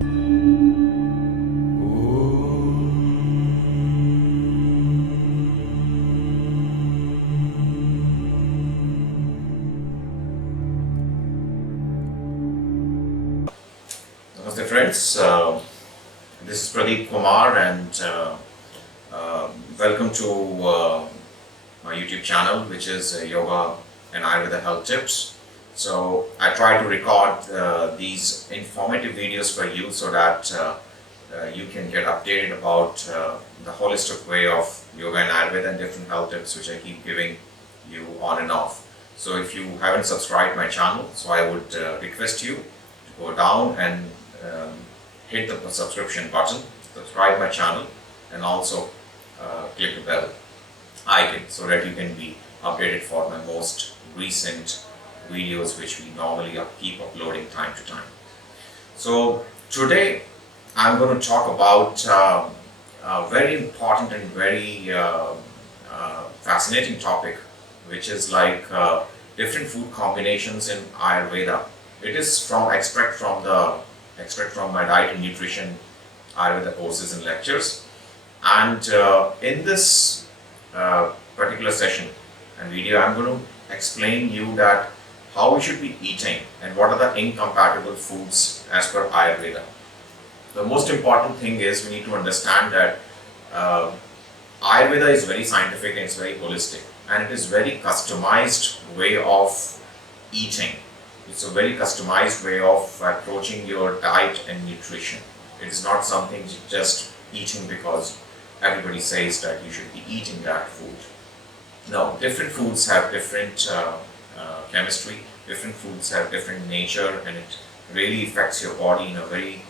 Namaste friends, this is Pradeep Kumar and welcome to my YouTube channel, which is Yoga and Ayurveda Health Tips. So I try to record these informative videos for you so that you can get updated about the holistic way of Yoga and Ayurveda and different health tips which I keep giving you on and off. So if you haven't subscribed my channel, so I would request you to go down and hit the subscription button, subscribe my channel, and also click the bell icon so that you can be updated for my most recent videos which we normally keep uploading time to time. So today I'm going to talk about a very important and very fascinating topic, which is like different food combinations in Ayurveda. It is from extract from my diet and nutrition Ayurveda courses and lectures, and in this particular session and video I'm going to explain you that how we should be eating and what are the incompatible foods as per Ayurveda. The most important thing is we need to understand that Ayurveda is very scientific and it's very holistic, and it is very customized way of eating. It's a very customized way of approaching your diet and nutrition. It is not something just eating because everybody says that you should be eating that food. No, different foods have different chemistry, different foods have different nature, and it really affects your body in a very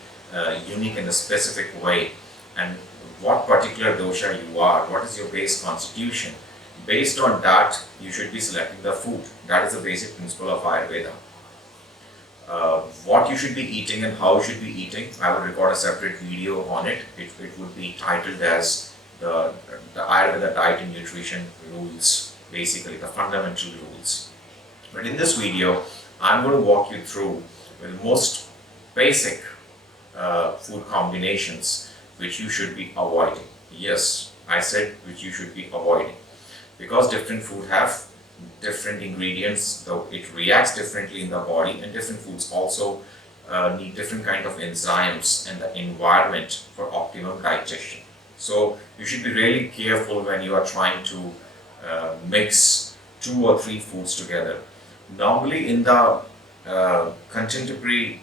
unique and a specific way. And what particular dosha you are, what is your base constitution, based on that you should be selecting the food. That is the basic principle of Ayurveda. What you should be eating and how you should be eating, I will record a separate video on it. It would be titled as the Ayurveda diet and nutrition rules, basically the fundamental rules. But in this video, I'm going to walk you through the most basic food combinations which you should be avoiding. Yes, I said which you should be avoiding, because different food have different ingredients, though it reacts differently in the body, and different foods also need different kind of enzymes and the environment for optimum digestion. So you should be really careful when you are trying to mix 2 or 3 foods together. Normally in the contemporary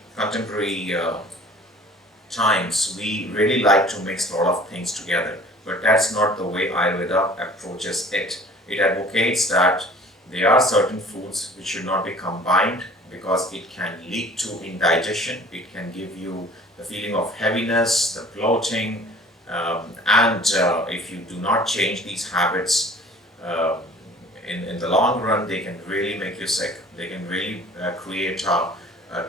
times, we really like to mix a lot of things together, but that's not the way Ayurveda approaches it. It advocates that there are certain foods which should not be combined because it can lead to indigestion. It can give you the feeling of heaviness, the bloating, and if you do not change these habits, in the long run, they can really make you sick. They can really create a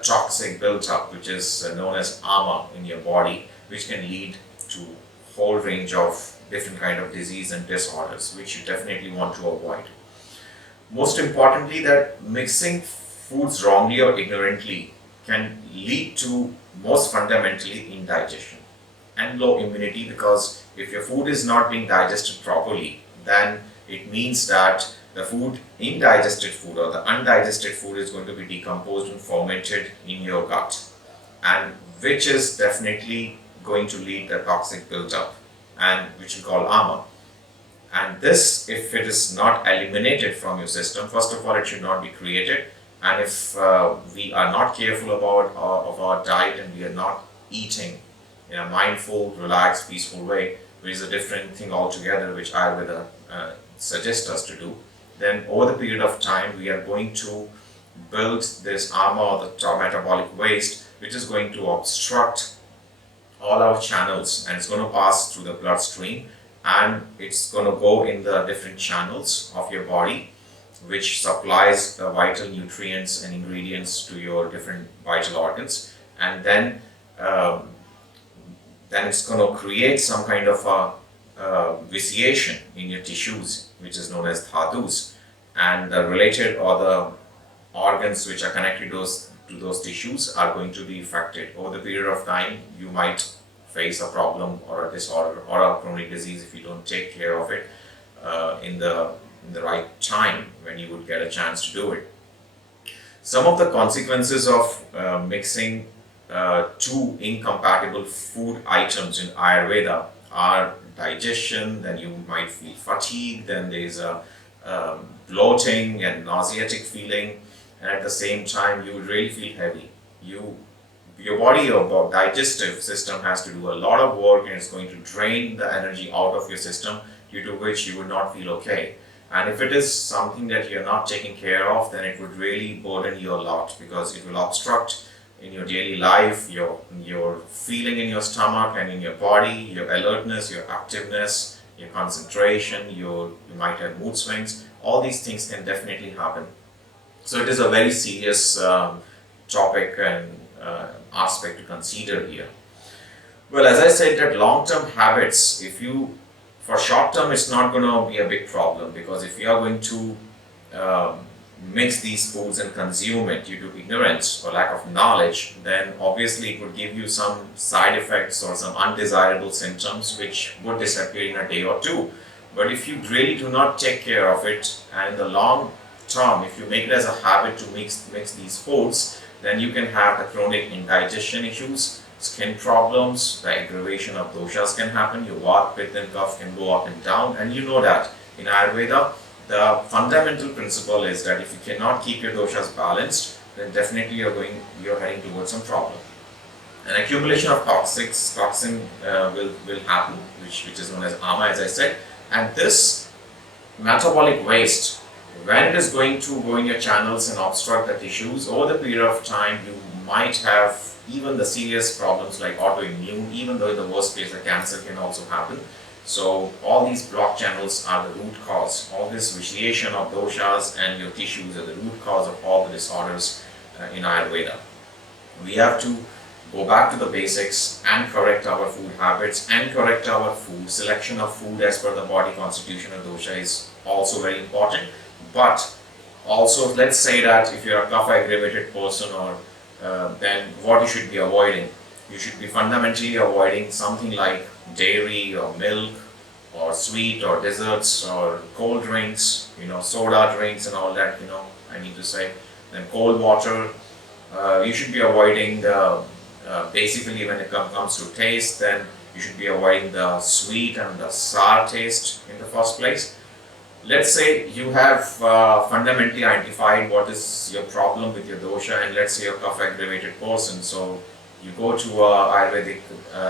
toxic build-up, which is known as ama in your body, which can lead to a whole range of different kind of disease and disorders, which you definitely want to avoid. Most importantly, that mixing foods wrongly or ignorantly can lead to, most fundamentally, indigestion and low immunity, because if your food is not being digested properly, then it means that the food, indigested food or the undigested food, is going to be decomposed and fermented in your gut, and which is definitely going to lead to toxic build-up, and which we call ama. And this, if it is not eliminated from your system, first of all, it should not be created. And if we are not careful about of our diet and we are not eating in a mindful, relaxed, peaceful way, which is a different thing altogether, which Ayurveda suggests us to do, then over the period of time, we are going to build this ama or the metabolic waste, which is going to obstruct all our channels, and it's going to pass through the bloodstream, and it's going to go in the different channels of your body, which supplies the vital nutrients and ingredients to your different vital organs, and then it's going to create some kind of a vitiation in your tissues, which is known as dhatus, and the related or the organs which are connected to those to those tissues are going to be affected. Over the period of time, you might face a problem or a disorder or a chronic disease if you don't take care of it in the right time when you would get a chance to do it. Some of the consequences of mixing two incompatible food items in Ayurveda are digestion, then you might feel fatigue, then there's a bloating and nauseatic feeling, and at the same time you really feel heavy. Your body, your digestive system has to do a lot of work, and it's going to drain the energy out of your system, due to which you would not feel okay. And if it is something that you're not taking care of, then it would really burden you a lot, because it will obstruct in your daily life, your feeling in your stomach and in your body, your alertness, your activeness, your concentration, you might have mood swings. All these things can definitely happen. So it is a very serious topic and aspect to consider here. Well, as I said, that long-term habits, for short term, it's not going to be a big problem, because if you are going to mix these foods and consume it due to ignorance or lack of knowledge, then obviously it would give you some side effects or some undesirable symptoms which would disappear in a day or two. But if you really do not take care of it, and in the long term, if you make it as a habit to mix these foods, then you can have the chronic indigestion issues, skin problems, the aggravation of doshas can happen, your vata, pitta and kapha can go up and down. And you know that in Ayurveda, the fundamental principle is that if you cannot keep your doshas balanced, then definitely you're heading towards some problem. An accumulation of toxin will happen, which is known as ama, as I said. And this metabolic waste, when it is going to go in your channels and obstruct the tissues, over the period of time, you might have even the serious problems like autoimmune, even though in the worst case the cancer can also happen. So all these blocked channels are the root cause. All this vitiation of doshas and your tissues are the root cause of all the disorders in Ayurveda. We have to go back to the basics and correct our food habits and correct our food selection of food as per the body constitution of dosha is also very important. But also, let's say that if you're a kapha aggravated person, or then what you should be avoiding. You should be fundamentally avoiding something like dairy or milk or sweet or desserts or cold drinks, soda drinks and all that, I need to say. Then cold water. You should be avoiding basically when it comes to taste, then you should be avoiding the sweet and the sour taste in the first place. Let's say you have fundamentally identified what is your problem with your dosha, and let's say you're a kapha aggravated person. So you go to a Ayurvedic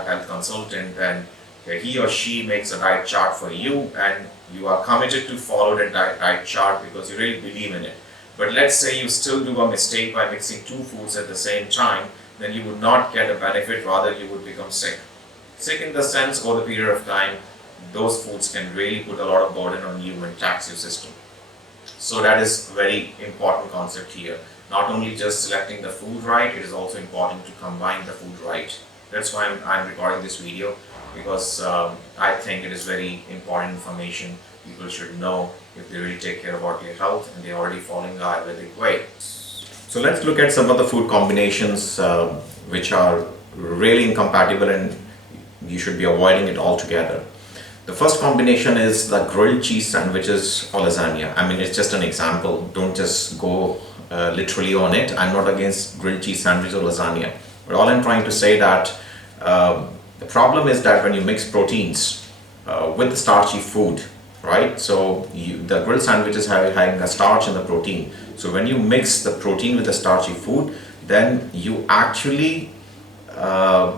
health consultant, and he or she makes a diet chart for you, and you are committed to follow that diet chart because you really believe in it. But let's say you still do a mistake by mixing two foods at the same time, then you would not get a benefit, rather you would become sick. Sick in the sense, over the period of time, those foods can really put a lot of burden on you and tax your system. So that is a very important concept here. Not only just selecting the food right, it is also important to combine the food right. That's why I'm recording this video, because I think it is very important information people should know if they really take care about their health and they're already following the Ayurvedic way. So let's look at some of the food combinations which are really incompatible and you should be avoiding it altogether. The first combination is the grilled cheese sandwiches or lasagna. I mean, it's just an example. Don't just go literally on it. I'm not against grilled cheese sandwich or lasagna. But all I'm trying to say that the problem is that when you mix proteins with the starchy food, right? So the grilled sandwiches having a starch and the protein. So when you mix the protein with the starchy food, then you actually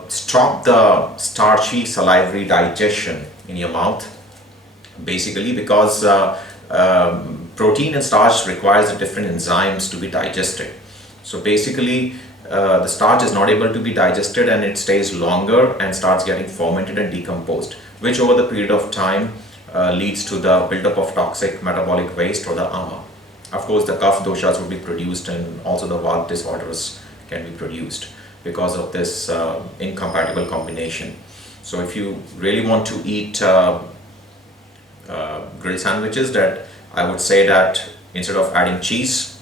stop the starchy salivary digestion in your mouth, basically, because protein and starch requires different enzymes to be digested. So basically the starch is not able to be digested and it stays longer and starts getting fermented and decomposed, which over the period of time leads to the buildup of toxic metabolic waste or the ama. Of course, the kapha doshas will be produced and also the vata disorders can be produced because of this incompatible combination. So if you really want to eat grilled sandwiches, that I would say that instead of adding cheese,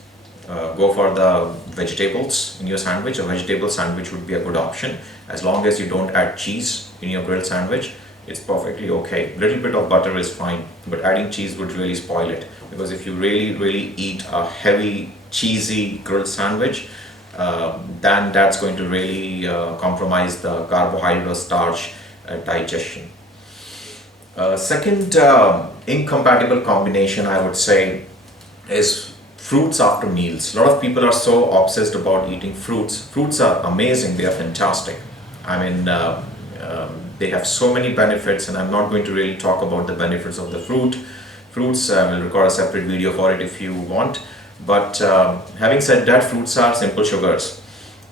go for the vegetables in your sandwich, a vegetable sandwich would be a good option. As long as you don't add cheese in your grilled sandwich, it's perfectly okay. Little bit of butter is fine, but adding cheese would really spoil it, because if you really eat a heavy cheesy grilled sandwich, then that's going to really compromise the carbohydrate or starch digestion. Second incompatible combination, I would say, is fruits after meals. A lot of people are so obsessed about eating fruits. Fruits are amazing, they are fantastic. I mean, they have so many benefits, and I'm not going to really talk about the benefits of the fruits. I will record a separate video for it if you want. But having said that, fruits are simple sugars,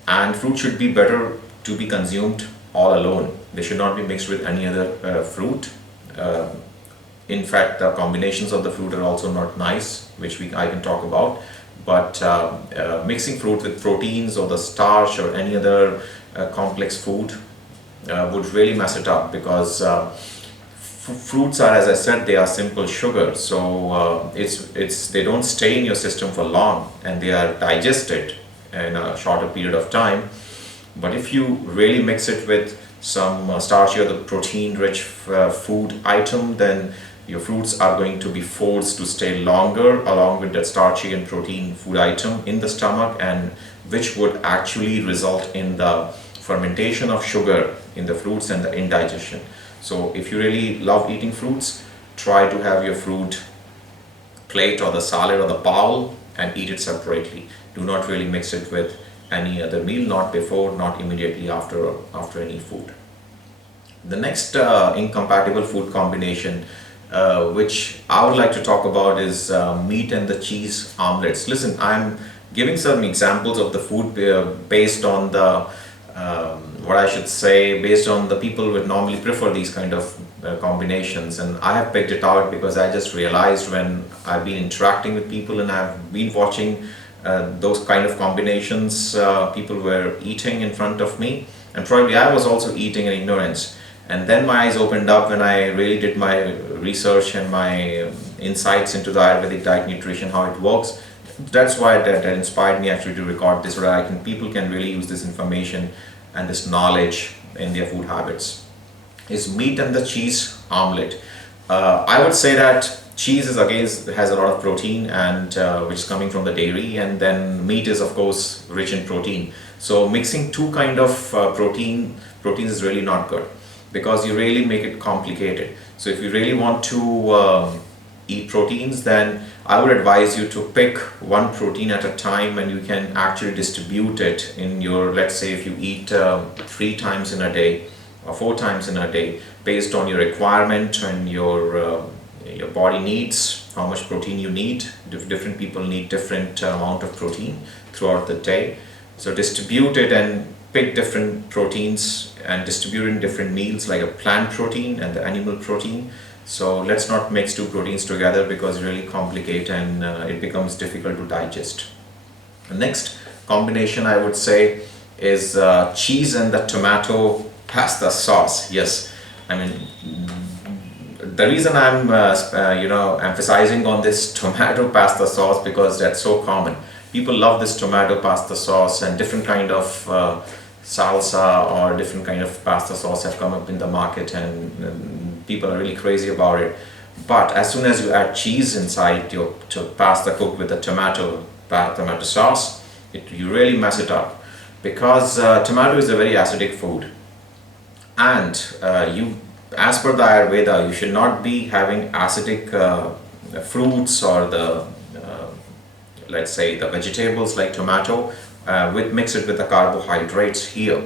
and fruit should be better to be consumed all alone. They should not be mixed with any other fruit. In fact, the combinations of the fruit are also not nice, which I can talk about. But mixing fruit with proteins or the starch or any other complex food would really mess it up, because fruits are, as I said, they are simple sugar, so they don't stay in your system for long, and they are digested in a shorter period of time. But if you really mix it with some starchy or the protein-rich food item, then your fruits are going to be forced to stay longer along with that starchy and protein food item in the stomach, and which would actually result in the fermentation of sugar in the fruits and the indigestion. So if you really love eating fruits, try to have your fruit plate or the salad or the bowl and eat it separately. Do not really mix it with any other meal, not before, not immediately after any food. The next incompatible food combination which I would like to talk about is meat and the cheese omelets. Listen, I'm giving some examples of the food based on the based on the people would normally prefer these kind of combinations, and I have picked it out because I just realized when I've been interacting with people and I've been watching those kind of combinations people were eating in front of me, and probably I was also eating in ignorance. And then my eyes opened up when I really did my research and my insights into the Ayurvedic diet nutrition, how it works. That's why that inspired me actually to record this, so that people can really use this information and this knowledge in their food habits. Is meat and the cheese omelette. I would say that cheese is has a lot of protein, and which is coming from the dairy, and then meat is of course rich in protein. So mixing two kind of proteins is really not good, because you really make it complicated. So if you really want to eat proteins, then I would advise you to pick one protein at a time, and you can actually distribute it in your, let's say if you eat 3 times in a day or 4 times in a day, based on your requirement and your body needs, how much protein you need. Different people need different amount of protein throughout the day. So distribute it and pick different proteins and distribute in different meals, like a plant protein and the animal protein. So let's not mix 2 proteins together, because it's really complicated and it becomes difficult to digest. The next combination I would say is cheese and the tomato pasta sauce. Yes, I mean, the reason I'm emphasizing on this tomato pasta sauce, because that's so common. People love this tomato pasta sauce, and different kind of salsa or different kind of pasta sauce have come up in the market, and people are really crazy about it. But as soon as you add cheese inside your pasta cooked with a tomato sauce, you really mess it up, because tomato is a very acidic food, and as per the Ayurveda, you should not be having acidic fruits or the let's say the vegetables like tomato mix it with the carbohydrates here.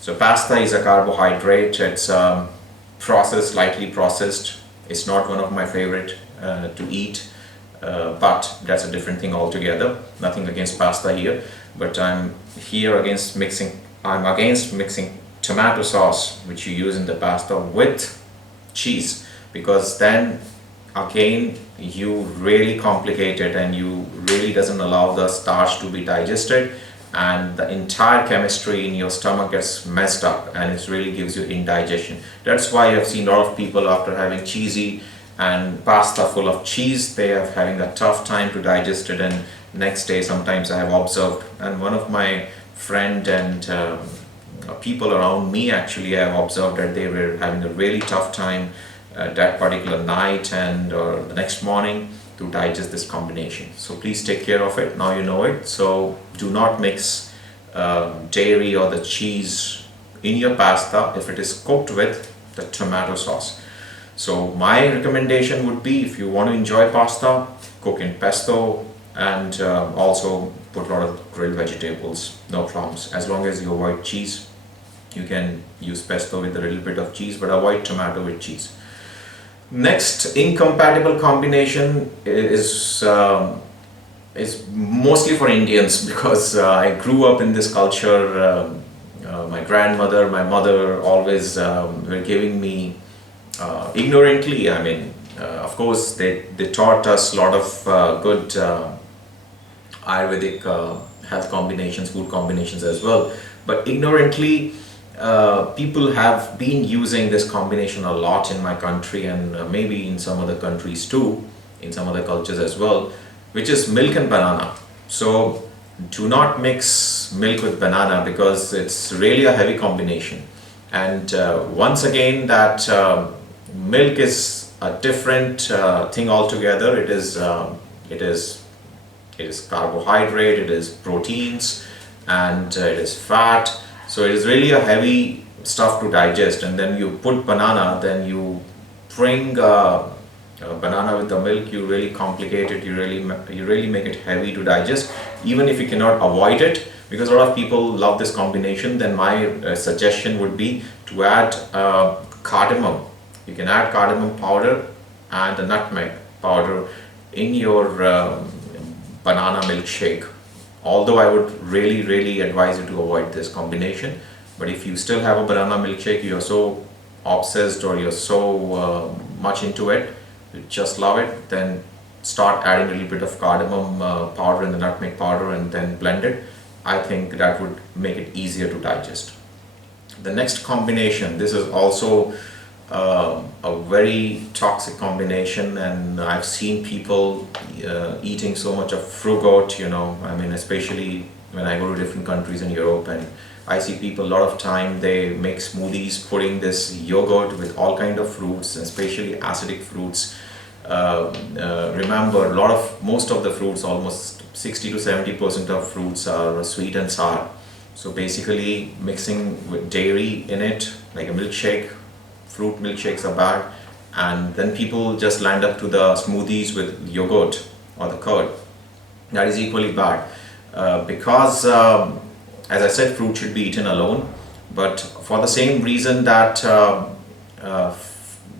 So pasta is a carbohydrate. It's processed, lightly processed. It's not one of my favorite to eat, but that's a different thing altogether. Nothing against pasta here, but I'm against mixing tomato sauce, which you use in the pasta, with cheese, because then again you really complicate it, and you really doesn't allow the starch to be digested, and the entire chemistry in your stomach gets messed up, and it really gives you indigestion. That's why I've seen a lot of people, after having cheesy and pasta full of cheese, they are having a tough time to digest it, and next day sometimes I have observed, and one of my friend and people around me actually I have observed that they were having a really tough time that particular night and or the next morning to digest this combination. So please take care of it. Now you know it. So do not mix dairy or the cheese in your pasta if it is cooked with the tomato sauce. So my recommendation would be, if you want to enjoy pasta, cook in pesto and also put a lot of grilled vegetables, no problems. As long as you avoid cheese, you can use pesto with a little bit of cheese, but avoid tomato with cheese. Next incompatible combination is mostly for Indians because I grew up in this culture. My grandmother, my mother always were giving me ignorantly, I mean, of course they taught us a lot of good Ayurvedic health combinations, food combinations as well, but ignorantly people have been using this combination a lot in my country and maybe in some other countries too, in some other cultures as well, which is milk and banana. So do not mix milk with banana because it's really a heavy combination. And once again, that milk is a different thing altogether. It is carbohydrate, it is proteins, and it is fat. So it is really a heavy stuff to digest. And then you put banana, then you bring banana with the milk, you really complicate it. You really make it heavy to digest. Even if you cannot avoid it, because a lot of people love this combination, then my suggestion would be to add cardamom. You can add cardamom powder and the nutmeg powder in your banana milkshake. Although I would really advise you to avoid this combination, but if you still have a banana milkshake, you're so obsessed or you're so much into it, you just love it, then start adding a little bit of cardamom powder and the nutmeg powder and then blend it. I think that would make it easier to digest. The next combination, this is also a very toxic combination, and I've seen people eating so much of frugot, you know, I mean, especially when I go to different countries in Europe, and I see people a lot of time they make smoothies putting this yogurt with all kind of fruits, especially acidic fruits. Remember, most of the fruits, almost 60 to 70% of fruits are sweet and sour. So basically mixing with dairy in it, like a milkshake, fruit milkshakes are bad, and then people just land up to the smoothies with yogurt or the curd. That is equally bad because as I said, fruit should be eaten alone, but for the same reason that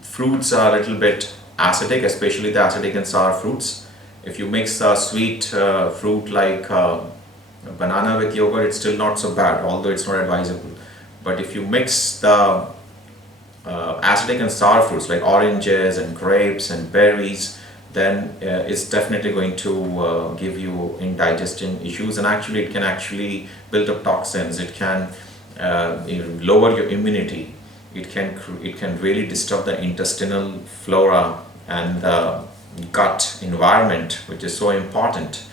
fruits are a little bit acidic, especially the acidic and sour fruits. If you mix a sweet fruit like banana with yogurt, it's still not so bad, although it's not advisable. But if you mix the acidic and sour fruits like oranges and grapes and berries, then it's definitely going to give you indigestion issues, and actually it can actually build up toxins. It can lower your immunity. It can really disturb the intestinal flora and the gut environment, which is so important,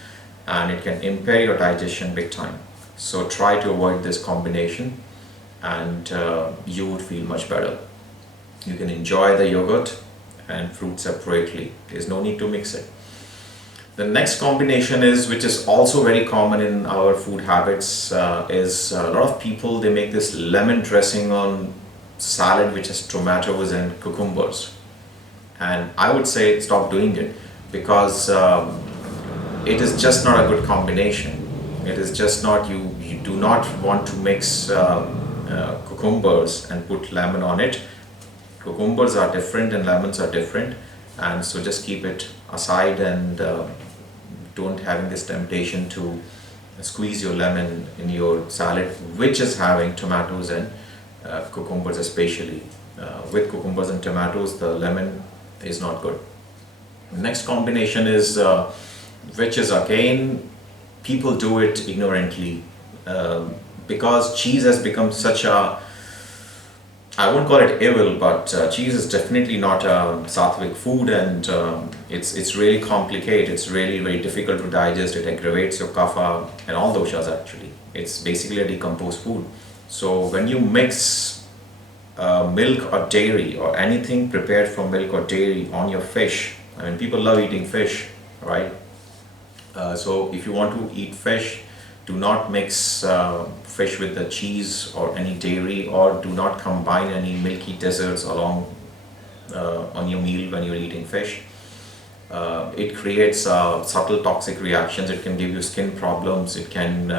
and it can impair your digestion big time. So try to avoid this combination and you would feel much better. You can enjoy the yogurt and fruit separately. There's no need to mix it. The next combination is, which is also very common in our food habits, is a lot of people, they make this lemon dressing on salad which has tomatoes and cucumbers. And I would say stop doing it, because it is just not a good combination. It is just not, you do not want to mix cucumbers and put lemon on it. Cucumbers are different and lemons are different, and so just keep it aside and don't having this temptation to squeeze your lemon in your salad which is having tomatoes and cucumbers, especially with cucumbers and tomatoes, the lemon is not good. The next combination is which is again, people do it ignorantly because cheese has become such a I won't call it evil, but cheese is definitely not a sattvic food, and it's really complicated. It's really very difficult to digest. It aggravates your kapha and all doshas actually. It's basically a decomposed food. So when you mix milk or dairy or anything prepared from milk or dairy on your fish, I mean people love eating fish, right? So if you want to eat fish, do not mix fish with the cheese or any dairy, or do not combine any milky desserts along on your meal when you're eating fish. It creates subtle toxic reactions. It can give you skin problems. It can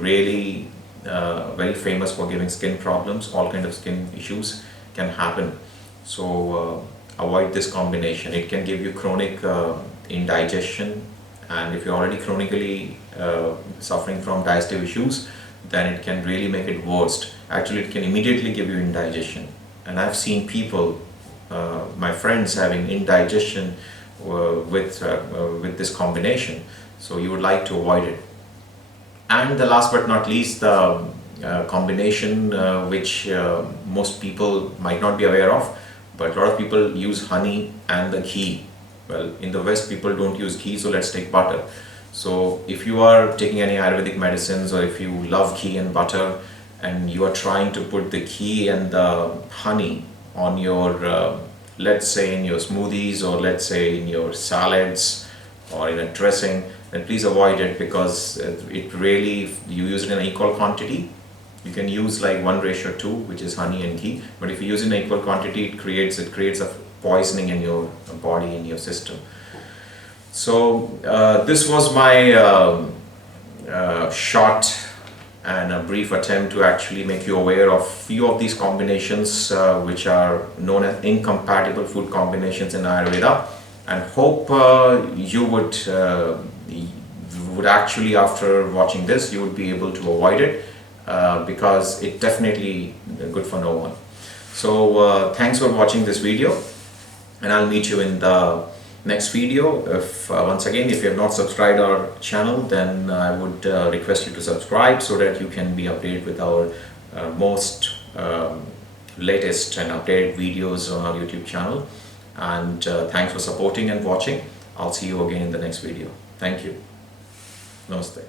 really very famous for giving skin problems. All kind of skin issues can happen. So avoid this combination. It can give you chronic indigestion, and if you're already chronically suffering from digestive issues, then it can really make it worse. Actually, it can immediately give you indigestion, and I've seen people, my friends, having indigestion with this combination. So you would like to avoid it. And the last but not least, the combination which most people might not be aware of, but a lot of people use honey and the ghee. Well, in the West, people don't use ghee, so let's take butter. So if you are taking any Ayurvedic medicines, or if you love ghee and butter, and you are trying to put the ghee and the honey on your, let's say in your smoothies, or let's say in your salads, or in a dressing, then please avoid it, because it really, if you use it in an equal quantity, you can use like 1:2, which is honey and ghee. But if you use it in equal quantity, it creates a poisoning in your body, in your system. So this was my short and a brief attempt to actually make you aware of few of these combinations which are known as incompatible food combinations in Ayurveda, and hope you would actually, after watching this, you would be able to avoid it, because it definitely good for no one. So thanks for watching this video, and I'll meet you in the next video. If once again, if you have not subscribed our channel, then I would request you to subscribe, so that you can be updated with our most latest and updated videos on our YouTube channel. And thanks for supporting and watching. I'll see you again in the next video. Thank you. Namaste.